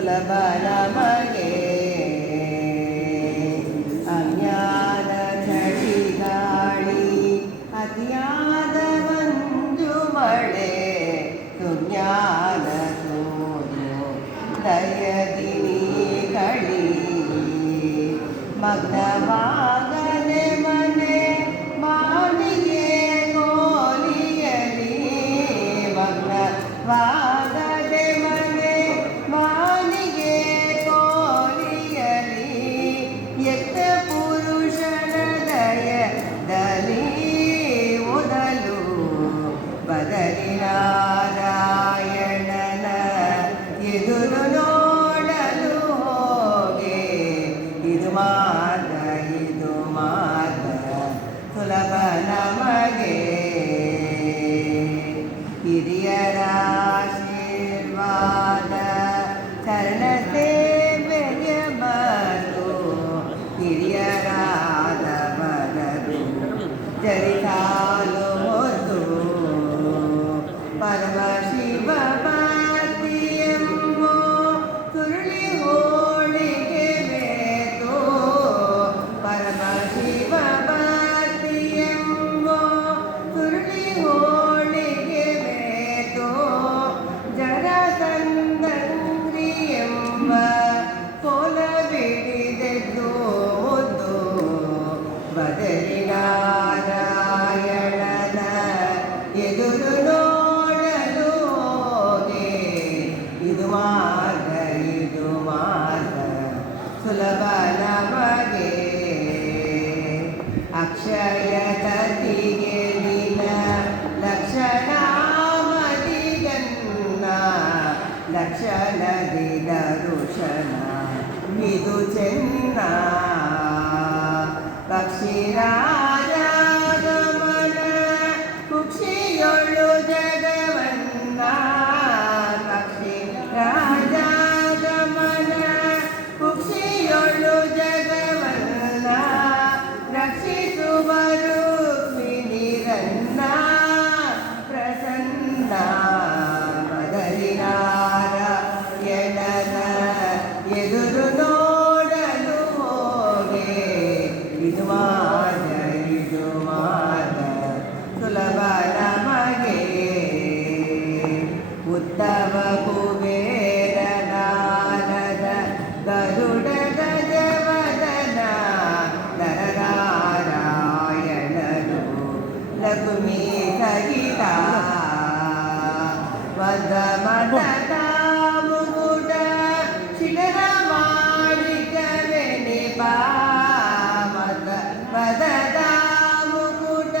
ಸುಲಭ ನಮಗೆ. ಅಜ್ಞಾನ ಚಳಿಗಾಳಿ ಅತಿಯಾದ ಮಂಜು ಮಳೆ ಸುಜ್ಞಾನ ಸೂರ್ಯ ದಯದಿ ಕಳಿ ಮಗ್ನವಾಗನೆ ಮನೆ ಮಾನಿಗೆ ಗೋಲಿಯಲಿ ಮಗ್ನವಾಗದೆ ಮನೆ ಮಾನಿಗೆ ಗೋಲಿಯಲಿ ಎತ್ತ ಪುರುಷನ ದಯದಲ್ಲಿ ಓದಲು ಬದಲಿ ನಾರಾಯಣನ ಎದುರು ನೋಡಲು ಹೋಗೆ. ಇದು ಮಾರ್ಗ ಸುಲಭ ನಮಗೆ. ಹಿರಿಯರ ಆಶೀರ್ವಾದ ಚರಣ ಸೇವೆಯ ಬಂದು ಹಿರಿಯರಾದ ಬರದು ಜರಿಸಾಲು ಹೊತ್ತು ಪರಮ ಶಿವ ಭಕ್ತಿಯೆಂಬೋ ಸುರುಳಿ ಹೋಳಿಗೆ ಬೇತು ಪರಮ ಶಿವ ಭಕ್ತಿಯೆಂಬೋ ಸುರುಳಿ ಹೋಳಿಗೆ ಬೇತು ಜರಸಂದ್ರಿ ಎಂಬ ಕೋಲ ಬಿಡಿದೆದ್ದು ಮುದ್ದು ಬದಲಿ ನಾರಾಯಣನ ಎದುರು ನೋಡಲು ಹೋಗೆ. ಇದು ಮಾರ್ಗ ಸುಲಭ ನಮಗೆ. ಅಕ್ಷಯ ತತಿಗೆಲಿನ ಲಕ್ಷಣ ಮದಿಗನ್ನ ಲಕ್ಷಣದಿ ದರುಶನ ಇದು ಚೆನ್ನ ಪಕ್ಷಿರಾಜಗಮನ ಕುಕ್ಷಿಯೊಳು ಜಗವನ್ನ ಪಕ್ಷಿ ರಾಜಗಮನ ಕುಕ್ಷಿಯೊಳು ಜಗವನ್ನ ರಕ್ಷಿಸುವರು ಮಿನಿರನ್ನ ಪ್ರಸನ್ನ ಬದಲಿ ನಾರಾಯಣನ ಎದುರು ನೋಡಲು ಹೋಗೆ. ಇದು ಮಾರ್ಗ ಸುಲಭ ನಮಗೆ. ಉತ್ತಮ ಕುಬೇರನಾದ ಗರುಡ ಗಜವದನ ನರನಾರಾಯಣನು ಲಕ್ಷ್ಮೀ ಸಹಿತ ವದ ಮದದ ಮುಗುಟ ಶಿಖರ ಮಾಡಿಕವೆ ನಿಪಾ ಮದದ ಮುಗುಟ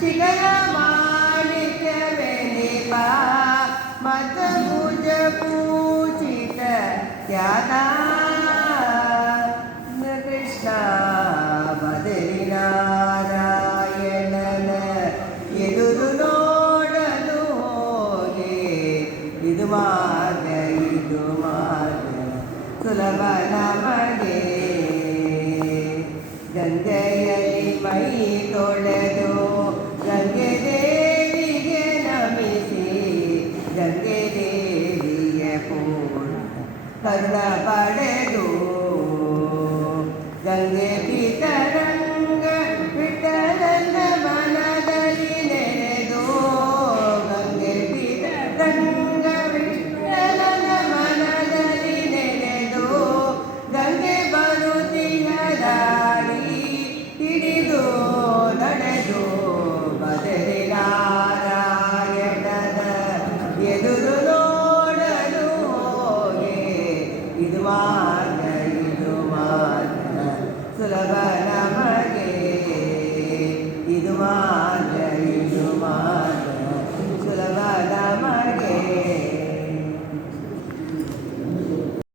ಶಿಖರ ಮಾಡಿಕವೆ ನಿಪಾ ಮತ ಭುಜ ಪೂಜಿತ ತ್ಯಾಗ ಕೃಷ್ಣ ಬದಲಿ ನಾರಾಯಣನ ಎದುರು ನೋಡಲು ಹೋಗೆ. ಇದು ಮಾರ್ಗ ಸುಲಭ ನಮಗೆ. ಗಂಗೆಯಲ್ಲಿ ಮೈ ತೊಳೆದು ಗಂಗೆ ದೇವಿಗೆ ನಮಿಸಿ ಗಂಗೆ ದೇವಿಯ ಪೂರ್ಣ ಕರುಣ ಪಡೆದು ಗಂಗೆ ಪಿತರಂಗ ವಿಠಲನ ಮನದಲ್ಲಿ ನೆನೆದು ಗಂಗೆ ಪಿತರಂಗ ವಿಠಲನ ಮನದಲ್ಲಿ ನೆನೆದು ಗಂಗೆ ಬರುತ್ತಿಯ ದಾರಿ ಹಿಡಿದು ನಡೆದು ಬದಲಿ ನಾರಾಯಣನ ಎದುರು ನೋಡಲು ಹೋಗೆ. ಇದು ಮಾರ್ಗ ಸುಲಭ ನಮಗೆ. ಇದು